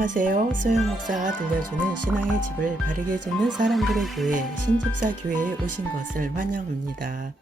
안녕하세요. 소영 목사가 들려주는 신앙의 집을 바르게 짓는 사람들의 교회 신집사 교회에 오신 것을 환영합니다.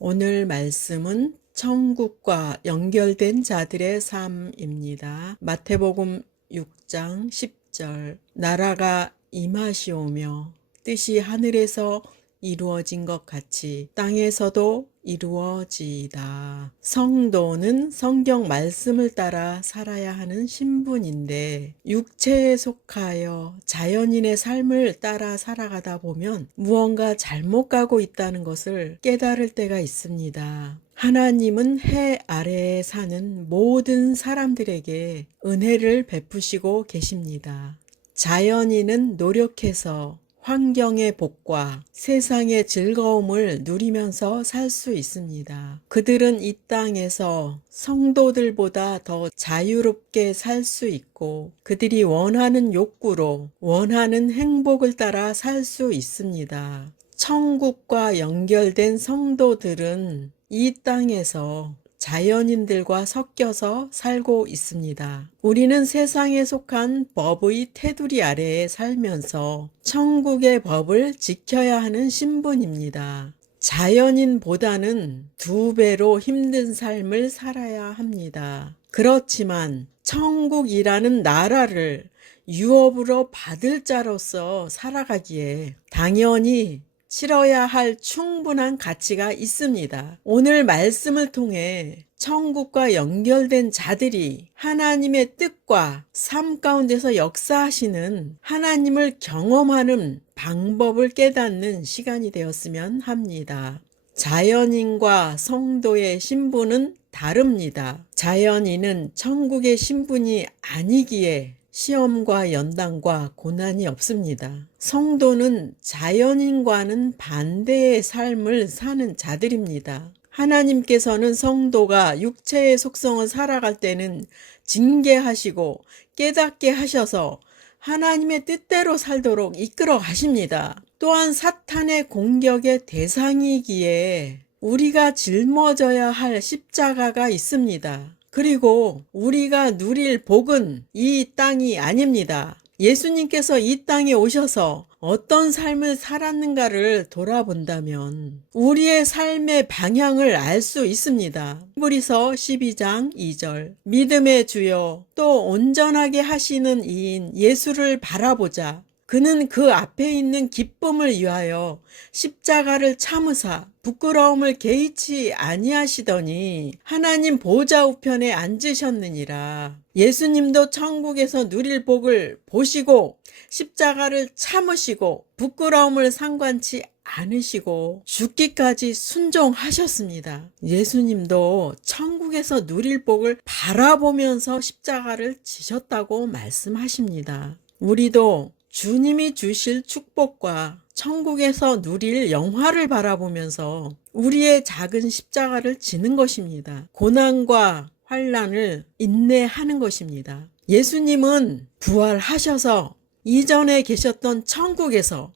오늘 말씀은 천국과 연결된 자들의 삶입니다. 마태복음 6장 10절 나라가 임하시오며 뜻이 하늘에서 이루어진 것 같이 땅에서도 이루어지이다. 성도는 성경 말씀을 따라 살아야 하는 신분인데 육체에 속하여 자연인의 삶을 따라 살아가다 보면 무언가 잘못 가고 있다는 것을 깨달을 때가 있습니다. 하나님은 해 아래에 사는 모든 사람들에게 은혜를 베푸시고 계십니다. 자연인은 노력해서 환경의 복과 세상의 즐거움을 누리면서 살 수 있습니다. 그들은 이 땅에서 성도들보다 더 자유롭게 살 수 있고 그들이 원하는 욕구로 원하는 행복을 따라 살 수 있습니다. 천국과 연결된 성도들은 이 땅에서 자연인들과 섞여서 살고 있습니다. 우리는 세상에 속한 법의 테두리 아래에 살면서 천국의 법을 지켜야 하는 신분입니다. 자연인보다는 2배로 힘든 삶을 살아야 합니다. 그렇지만 천국이라는 나라를 유업으로 받을 자로서 살아가기에 당연히 치러야 할 충분한 가치가 있습니다. 오늘 말씀을 통해 천국과 연결된 자들이 하나님의 뜻과 삶 가운데서 역사하시는 하나님을 경험하는 방법을 깨닫는 시간이 되었으면 합니다. 자연인과 성도의 신분은 다릅니다. 자연인은 천국의 신분이 아니기에 시험과 연단과 고난이 없습니다. 성도는 자연인과는 반대의 삶을 사는 자들입니다. 하나님께서는 성도가 육체의 속성을 살아갈 때는 징계하시고 깨닫게 하셔서 하나님의 뜻대로 살도록 이끌어 가십니다. 또한 사탄의 공격의 대상이기에 우리가 짊어져야 할 십자가가 있습니다. 그리고 우리가 누릴 복은 이 땅이 아닙니다. 예수님께서 이 땅에 오셔서 어떤 삶을 살았는가를 돌아본다면 우리의 삶의 방향을 알 수 있습니다. 히브리서 12장 2절 믿음의 주여 또 온전하게 하시는 이인 예수를 바라보자. 그는 그 앞에 있는 기쁨을 위하여 십자가를 참으사 부끄러움을 개의치 아니하시더니 하나님 보좌 우편에 앉으셨느니라. 예수님도 천국에서 누릴 복을 보시고 십자가를 참으시고 부끄러움을 상관치 않으시고 죽기까지 순종하셨습니다. 예수님도 천국에서 누릴 복을 바라보면서 십자가를 지셨다고 말씀하십니다. 우리도 주님이 주실 축복과 천국에서 누릴 영화를 바라보면서 우리의 작은 십자가를 지는 것입니다. 고난과 환난을 인내하는 것입니다. 예수님은 부활하셔서 이전에 계셨던 천국에서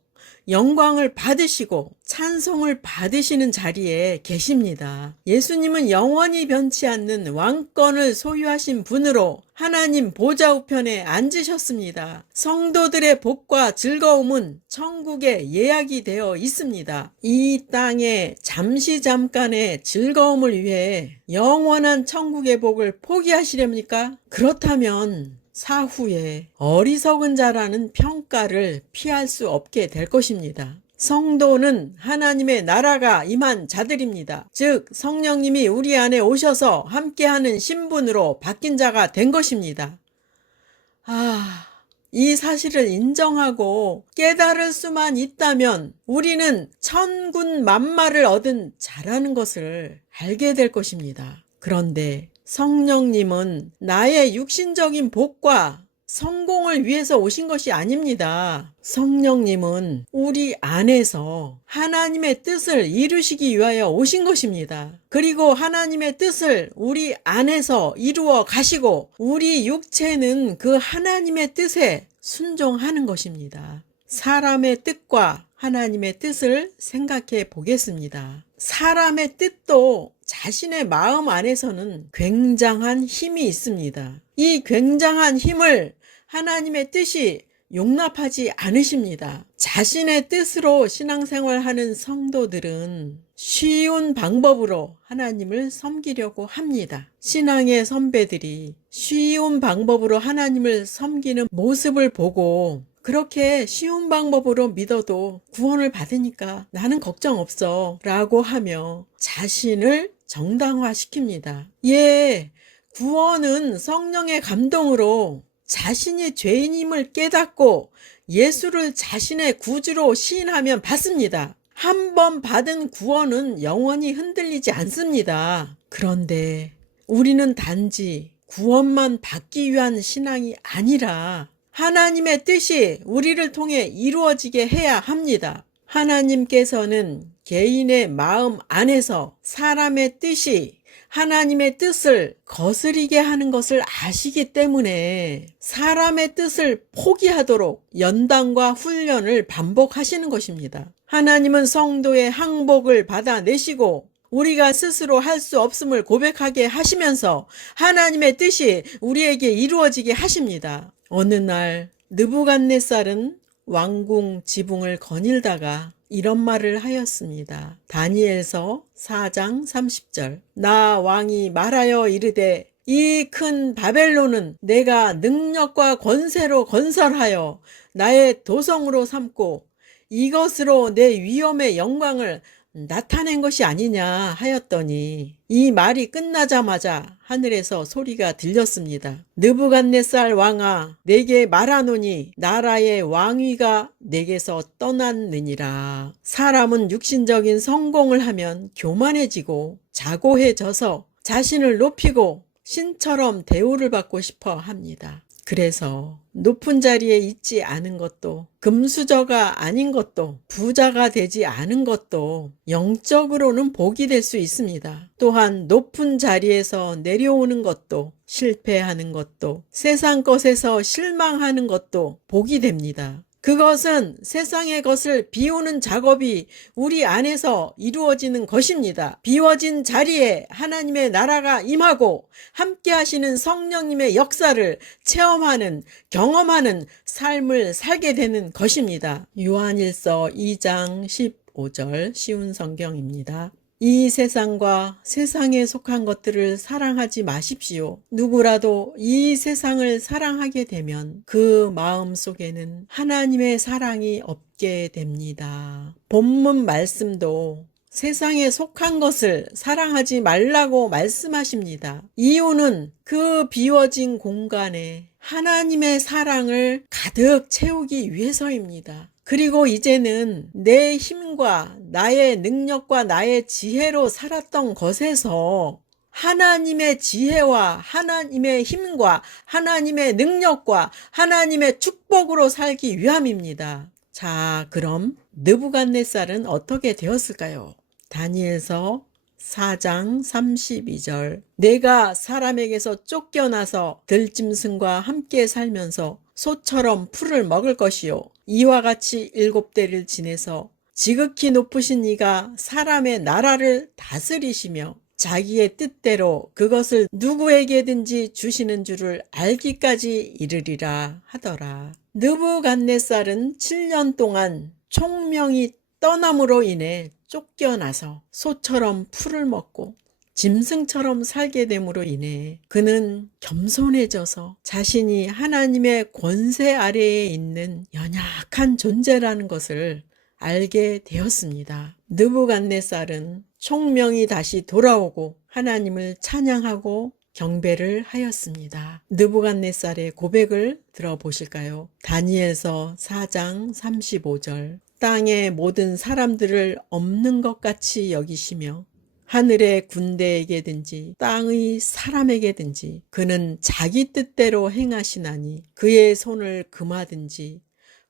영광을 받으시고 찬송을 받으시는 자리에 계십니다. 예수님은 영원히 변치 않는 왕권을 소유하신 분으로 하나님 보좌 우편에 앉으셨습니다. 성도들의 복과 즐거움은 천국에 예약이 되어 있습니다. 이 땅에 잠깐의 즐거움을 위해 영원한 천국의 복을 포기하시렵니까? 그렇다면 사후에 어리석은 자라는 평가를 피할 수 없게 될 것입니다. 성도는 하나님의 나라가 임한 자들입니다. 즉 성령님이 우리 안에 오셔서 함께하는 신분으로 바뀐 자가 된 것입니다. 이 사실을 인정하고 깨달을 수만 있다면 우리는 천군 만마를 얻은 자라는 것을 알게 될 것입니다. 그런데 성령님은 나의 육신적인 복과 성공을 위해서 오신 것이 아닙니다. 성령님은 우리 안에서 하나님의 뜻을 이루시기 위하여 오신 것입니다. 그리고 하나님의 뜻을 우리 안에서 이루어 가시고 우리 육체는 그 하나님의 뜻에 순종하는 것입니다. 사람의 뜻과 하나님의 뜻을 생각해 보겠습니다. 사람의 뜻도 자신의 마음 안에서는 굉장한 힘이 있습니다. 이 굉장한 힘을 하나님의 뜻이 용납하지 않으십니다. 자신의 뜻으로 신앙생활하는 성도들은 쉬운 방법으로 하나님을 섬기려고 합니다. 신앙의 선배들이 쉬운 방법으로 하나님을 섬기는 모습을 보고 그렇게 쉬운 방법으로 믿어도 구원을 받으니까 나는 걱정 없어 라고 하며 자신을 정당화시킵니다. 예, 구원은 성령의 감동으로 자신이 죄인임을 깨닫고 예수를 자신의 구주로 시인하면 받습니다. 한 번 받은 구원은 영원히 흔들리지 않습니다. 그런데 우리는 단지 구원만 받기 위한 신앙이 아니라 하나님의 뜻이 우리를 통해 이루어지게 해야 합니다. 하나님께서는 개인의 마음 안에서 사람의 뜻이 하나님의 뜻을 거스리게 하는 것을 아시기 때문에 사람의 뜻을 포기하도록 연단과 훈련을 반복하시는 것입니다. 하나님은 성도의 항복을 받아내시고 우리가 스스로 할 수 없음을 고백하게 하시면서 하나님의 뜻이 우리에게 이루어지게 하십니다. 어느 날 느부갓네살은 왕궁 지붕을 거닐다가 이런 말을 하였습니다. 다니엘서 4장 30절. 나 왕이 말하여 이르되 이 큰 바벨론은 내가 능력과 권세로 건설하여 나의 도성으로 삼고 이것으로 내 위엄의 영광을 나타낸 것이 아니냐 하였더니 이 말이 끝나자마자 하늘에서 소리가 들렸습니다. 느부갓네살 왕아, 내게 말하노니 나라의 왕위가 내게서 떠났느니라. 사람은 육신적인 성공을 하면 교만해지고 자고해져서 자신을 높이고 신처럼 대우를 받고 싶어 합니다. 그래서 높은 자리에 있지 않은 것도 금수저가 아닌 것도 부자가 되지 않은 것도 영적으로는 복이 될 수 있습니다. 또한 높은 자리에서 내려오는 것도 실패하는 것도 세상 것에서 실망하는 것도 복이 됩니다. 그것은 세상의 것을 비우는 작업이 우리 안에서 이루어지는 것입니다. 비워진 자리에 하나님의 나라가 임하고 함께 하시는 성령님의 역사를 체험하는, 경험하는 삶을 살게 되는 것입니다. 요한일서 2장 15절 쉬운 성경입니다. 이 세상과 세상에 속한 것들을 사랑하지 마십시오. 누구라도 이 세상을 사랑하게 되면 그 마음 속에는 하나님의 사랑이 없게 됩니다. 본문 말씀도 세상에 속한 것을 사랑하지 말라고 말씀하십니다. 이유는 그 비워진 공간에 하나님의 사랑을 가득 채우기 위해서입니다. 그리고 이제는 내 힘과 나의 능력과 나의 지혜로 살았던 것에서 하나님의 지혜와 하나님의 힘과 하나님의 능력과 하나님의 축복으로 살기 위함입니다. 자, 그럼 느부갓네살은 어떻게 되었을까요? 다니엘서 4장 32절. 내가 사람에게서 쫓겨나서 들짐승과 함께 살면서 소처럼 풀을 먹을 것이요 이와 같이 7대를 지내서 지극히 높으신 이가 사람의 나라를 다스리시며 자기의 뜻대로 그것을 누구에게든지 주시는 줄을 알기까지 이르리라 하더라. 느부갓네살은 7년 동안 총명이 떠남으로 인해 쫓겨나서 소처럼 풀을 먹고 짐승처럼 살게 됨으로 인해 그는 겸손해져서 자신이 하나님의 권세 아래에 있는 연약한 존재라는 것을 알게 되었습니다. 느부갓네살은 총명이 다시 돌아오고 하나님을 찬양하고 경배를 하였습니다. 느부갓네살의 고백을 들어보실까요? 다니엘서 4장 35절. 땅의 모든 사람들을 없는 것 같이 여기시며 하늘의 군대에게든지 땅의 사람에게든지 그는 자기 뜻대로 행하시나니 그의 손을 금하든지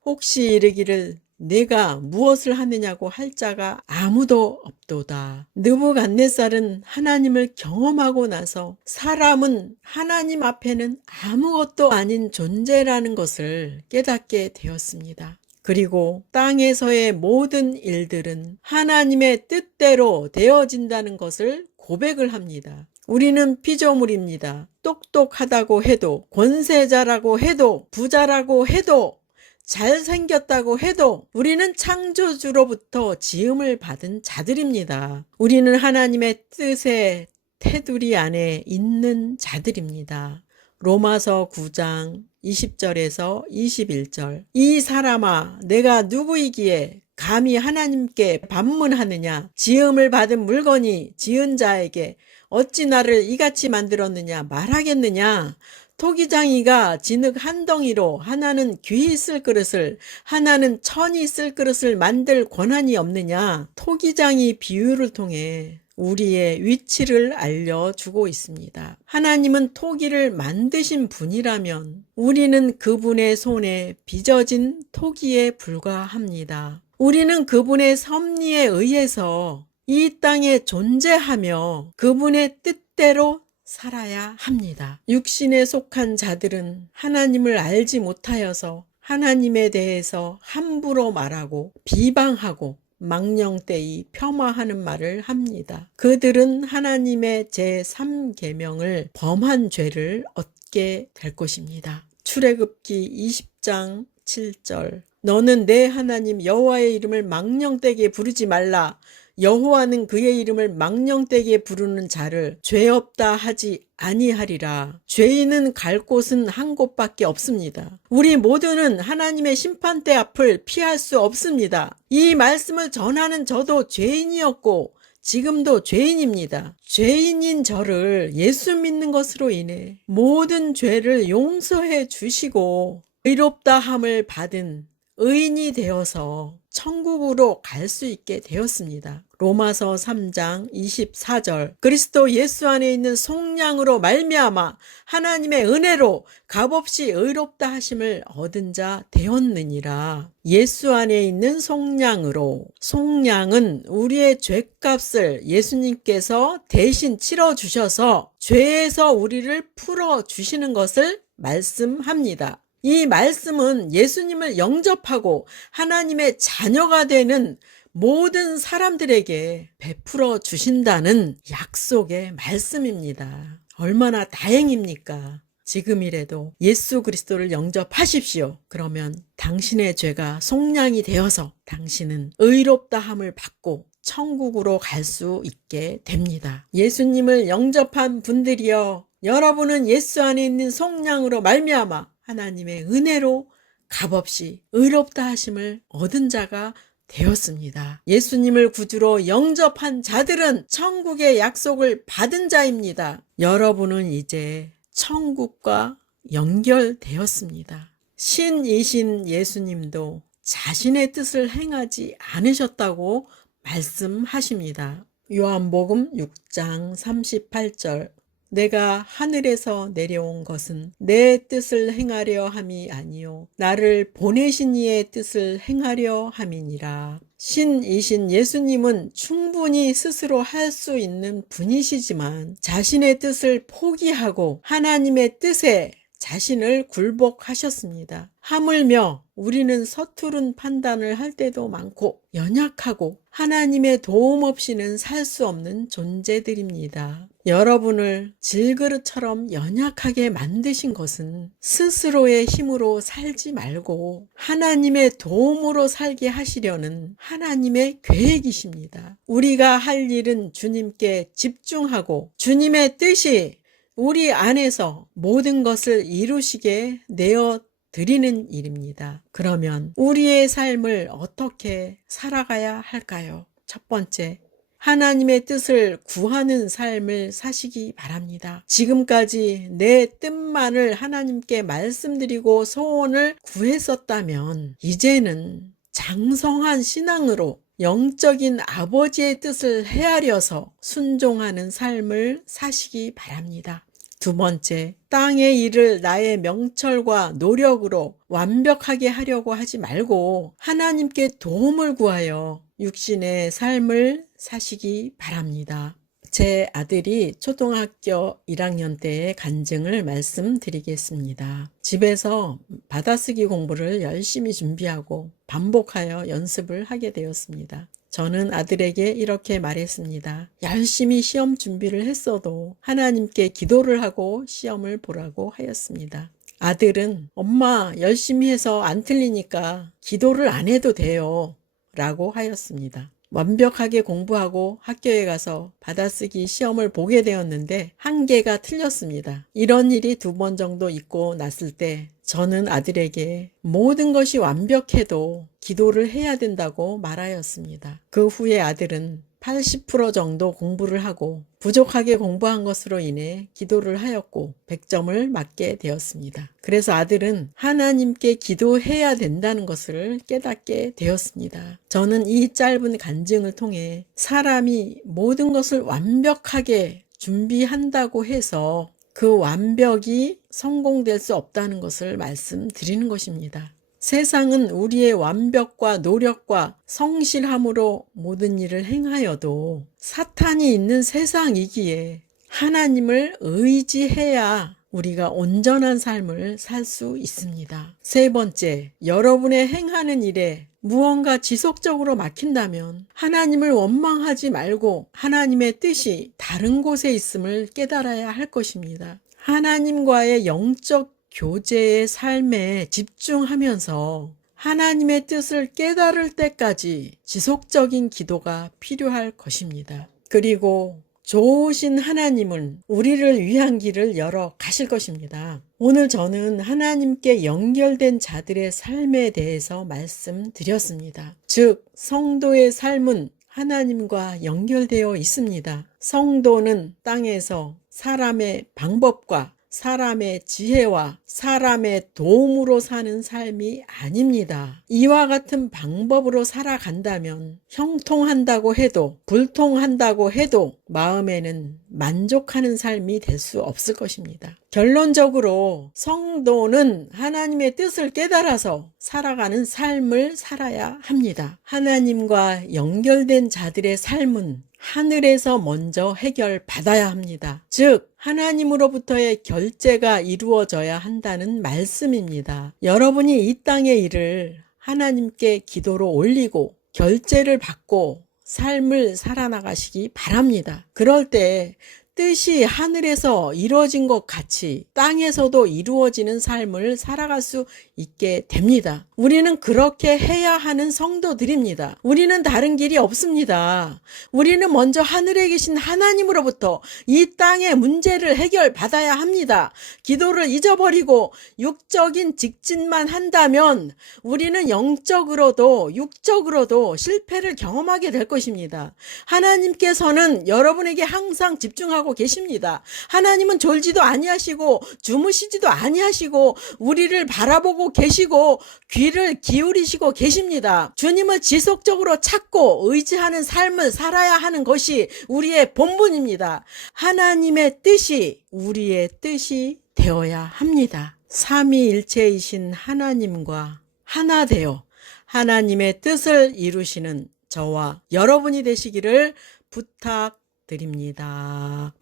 혹시 이르기를 내가 무엇을 하느냐고 할 자가 아무도 없도다. 느부갓네살은 하나님을 경험하고 나서 사람은 하나님 앞에는 아무것도 아닌 존재라는 것을 깨닫게 되었습니다. 그리고 땅에서의 모든 일들은 하나님의 뜻대로 되어진다는 것을 고백을 합니다. 우리는 피조물입니다. 똑똑하다고 해도, 권세자라고 해도, 부자라고 해도, 잘생겼다고 해도 우리는 창조주로부터 지음을 받은 자들입니다. 우리는 하나님의 뜻의 테두리 안에 있는 자들입니다. 로마서 9장 20절에서 21절. 이 사람아, 내가 누구이기에 감히 하나님께 반문하느냐? 지음을 받은 물건이 지은 자에게 어찌 나를 이같이 만들었느냐 말하겠느냐? 토기장이가 진흙 한 덩이로 하나는 귀히 쓸 그릇을, 하나는 천이 쓸 그릇을 만들 권한이 없느냐? 토기장이 비유를 통해 우리의 위치를 알려주고 있습니다. 하나님은 토기를 만드신 분이라면 우리는 그분의 손에 빚어진 토기에 불과합니다. 우리는 그분의 섭리에 의해서 이 땅에 존재하며 그분의 뜻대로 살아야 합니다. 육신에 속한 자들은 하나님을 알지 못하여서 하나님에 대해서 함부로 말하고 비방하고 망령되이 폄하하는 말을 합니다. 그들은 하나님의 제3계명을 범한 죄를 얻게 될 것입니다. 출애굽기 20장 7절. 너는 내 하나님 여호와의 이름을 망령되게 부르지 말라. 여호와는 그의 이름을 망령되게 부르는 자를 죄 없다 하지 아니하리라. 죄인은 갈 곳은 한 곳밖에 없습니다. 우리 모두는 하나님의 심판대 앞을 피할 수 없습니다. 이 말씀을 전하는 저도 죄인이었고 지금도 죄인입니다. 죄인인 저를 예수 믿는 것으로 인해 모든 죄를 용서해 주시고 의롭다 함을 받은 의인이 되어서 천국으로 갈 수 있게 되었습니다. 로마서 3장 24절. 그리스도 예수 안에 있는 속량으로 말미암아 하나님의 은혜로 값없이 의롭다 하심을 얻은 자 되었느니라. 예수 안에 있는 속량으로. 속량은 우리의 죄값을 예수님께서 대신 치러주셔서 죄에서 우리를 풀어주시는 것을 말씀합니다. 이 말씀은 예수님을 영접하고 하나님의 자녀가 되는 모든 사람들에게 베풀어 주신다는 약속의 말씀입니다. 얼마나 다행입니까? 지금이라도 예수 그리스도를 영접하십시오. 그러면 당신의 죄가 속량이 되어서 당신은 의롭다함을 받고 천국으로 갈 수 있게 됩니다. 예수님을 영접한 분들이여, 여러분은 예수 안에 있는 속량으로 말미암아 하나님의 은혜로 값없이 의롭다 하심을 얻은 자가 되었습니다. 예수님을 구주로 영접한 자들은 천국의 약속을 받은 자입니다. 여러분은 이제 천국과 연결되었습니다. 신이신 예수님도 자신의 뜻을 행하지 않으셨다고 말씀하십니다. 요한복음 6장 38절. 내가 하늘에서 내려온 것은 내 뜻을 행하려 함이 아니요 나를 보내신 이의 뜻을 행하려 함이니라. 신이신 예수님은 충분히 스스로 할 수 있는 분이시지만 자신의 뜻을 포기하고 하나님의 뜻에 자신을 굴복하셨습니다. 하물며 우리는 서투른 판단을 할 때도 많고 연약하고 하나님의 도움 없이는 살 수 없는 존재들입니다. 여러분을 질그릇처럼 연약하게 만드신 것은 스스로의 힘으로 살지 말고 하나님의 도움으로 살게 하시려는 하나님의 계획이십니다. 우리가 할 일은 주님께 집중하고 주님의 뜻이 우리 안에서 모든 것을 이루시게 내어 드리는 일입니다. 그러면 우리의 삶을 어떻게 살아가야 할까요? 첫 번째, 하나님의 뜻을 구하는 삶을 사시기 바랍니다. 지금까지 내 뜻만을 하나님께 말씀드리고 소원을 구했었다면 이제는 장성한 신앙으로 영적인 아버지의 뜻을 헤아려서 순종하는 삶을 사시기 바랍니다. 두 번째, 땅의 일을 나의 명철과 노력으로 완벽하게 하려고 하지 말고 하나님께 도움을 구하여 육신의 삶을 사시기 바랍니다. 제 아들이 초등학교 1학년 때의 간증을 말씀드리겠습니다. 집에서 받아쓰기 공부를 열심히 준비하고 반복하여 연습을 하게 되었습니다. 저는 아들에게 이렇게 말했습니다. 열심히 시험 준비를 했어도 하나님께 기도를 하고 시험을 보라고 하였습니다. 아들은 엄마 열심히 해서 안 틀리니까 기도를 안 해도 돼요 라고 하였습니다. 완벽하게 공부하고 학교에 가서 받아쓰기 시험을 보게 되었는데 한 개가 틀렸습니다. 이런 일이 2번 정도 있고 났을 때 저는 아들에게 모든 것이 완벽해도 기도를 해야 된다고 말하였습니다. 그 후에 아들은 80% 정도 공부를 하고 부족하게 공부한 것으로 인해 기도를 하였고 100점을 맞게 되었습니다. 그래서 아들은 하나님께 기도해야 된다는 것을 깨닫게 되었습니다. 저는 이 짧은 간증을 통해 사람이 모든 것을 완벽하게 준비한다고 해서 그 완벽이 성공될 수 없다는 것을 말씀드리는 것입니다. 세상은 우리의 완벽과 노력과 성실함으로 모든 일을 행하여도 사탄이 있는 세상이기에 하나님을 의지해야 우리가 온전한 삶을 살 수 있습니다. 3번째, 여러분의 행하는 일에 무언가 지속적으로 막힌다면 하나님을 원망하지 말고 하나님의 뜻이 다른 곳에 있음을 깨달아야 할 것입니다. 하나님과의 영적 교제의 삶에 집중하면서 하나님의 뜻을 깨달을 때까지 지속적인 기도가 필요할 것입니다. 그리고 좋으신 하나님은 우리를 위한 길을 열어 가실 것입니다. 오늘 저는 하나님께 연결된 자들의 삶에 대해서 말씀드렸습니다. 즉, 성도의 삶은 하나님과 연결되어 있습니다. 성도는 땅에서 사람의 방법과 사람의 지혜와 사람의 도움으로 사는 삶이 아닙니다. 이와 같은 방법으로 살아간다면 형통한다고 해도 불통한다고 해도 마음에는 만족하는 삶이 될 수 없을 것입니다. 결론적으로 성도는 하나님의 뜻을 깨달아서 살아가는 삶을 살아야 합니다. 하나님과 연결된 자들의 삶은 하늘에서 먼저 해결받아야 합니다. 즉, 하나님으로부터의 결제가 이루어져야 한다는 말씀입니다. 여러분이 이 땅의 일을 하나님께 기도로 올리고 결제를 받고 삶을 살아나가시기 바랍니다. 그럴 때 뜻이 하늘에서 이루어진 것 같이 땅에서도 이루어지는 삶을 살아갈 수 있게 됩니다. 우리는 그렇게 해야 하는 성도들입니다. 우리는 다른 길이 없습니다. 우리는 먼저 하늘에 계신 하나님으로부터 이 땅의 문제를 해결받아야 합니다. 기도를 잊어버리고 육적인 직진만 한다면 우리는 영적으로도 육적으로도 실패를 경험하게 될 것입니다. 하나님께서는 여러분에게 항상 집중하고 계십니다. 하나님은 졸지도 아니하시고 주무시지도 아니하시고 우리를 바라보고 계시고 귀를 기울이시고 계십니다. 주님을 지속적으로 찾고 의지하는 삶을 살아야 하는 것이 우리의 본분입니다. 하나님의 뜻이 우리의 뜻이 되어야 합니다. 삼위일체이신 하나님과 하나 되어 하나님의 뜻을 이루시는 저와 여러분이 되시기를 부탁드립니다.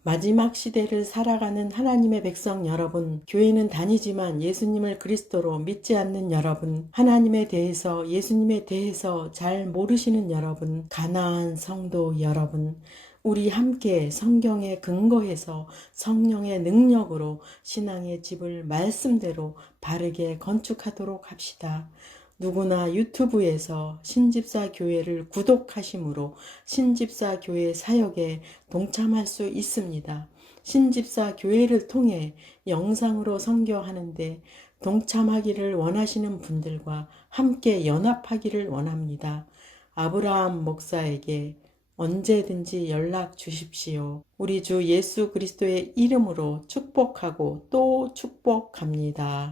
마지막 시대를 살아가는 하나님의 백성 여러분, 교회는 다니지만 예수님을 그리스도로 믿지 않는 여러분, 하나님에 대해서 예수님에 대해서 잘 모르시는 여러분, 가나안 성도 여러분, 우리 함께 성경에 근거해서 성령의 능력으로 신앙의 집을 말씀대로 바르게 건축하도록 합시다. 누구나 유튜브에서 신집사 교회를 구독하심으로 신집사 교회 사역에 동참할 수 있습니다. 신집사 교회를 통해 영상으로 선교하는데 동참하기를 원하시는 분들과 함께 연합하기를 원합니다. 아브라함 목사에게 언제든지 연락 주십시오. 우리 주 예수 그리스도의 이름으로 축복하고 또 축복합니다.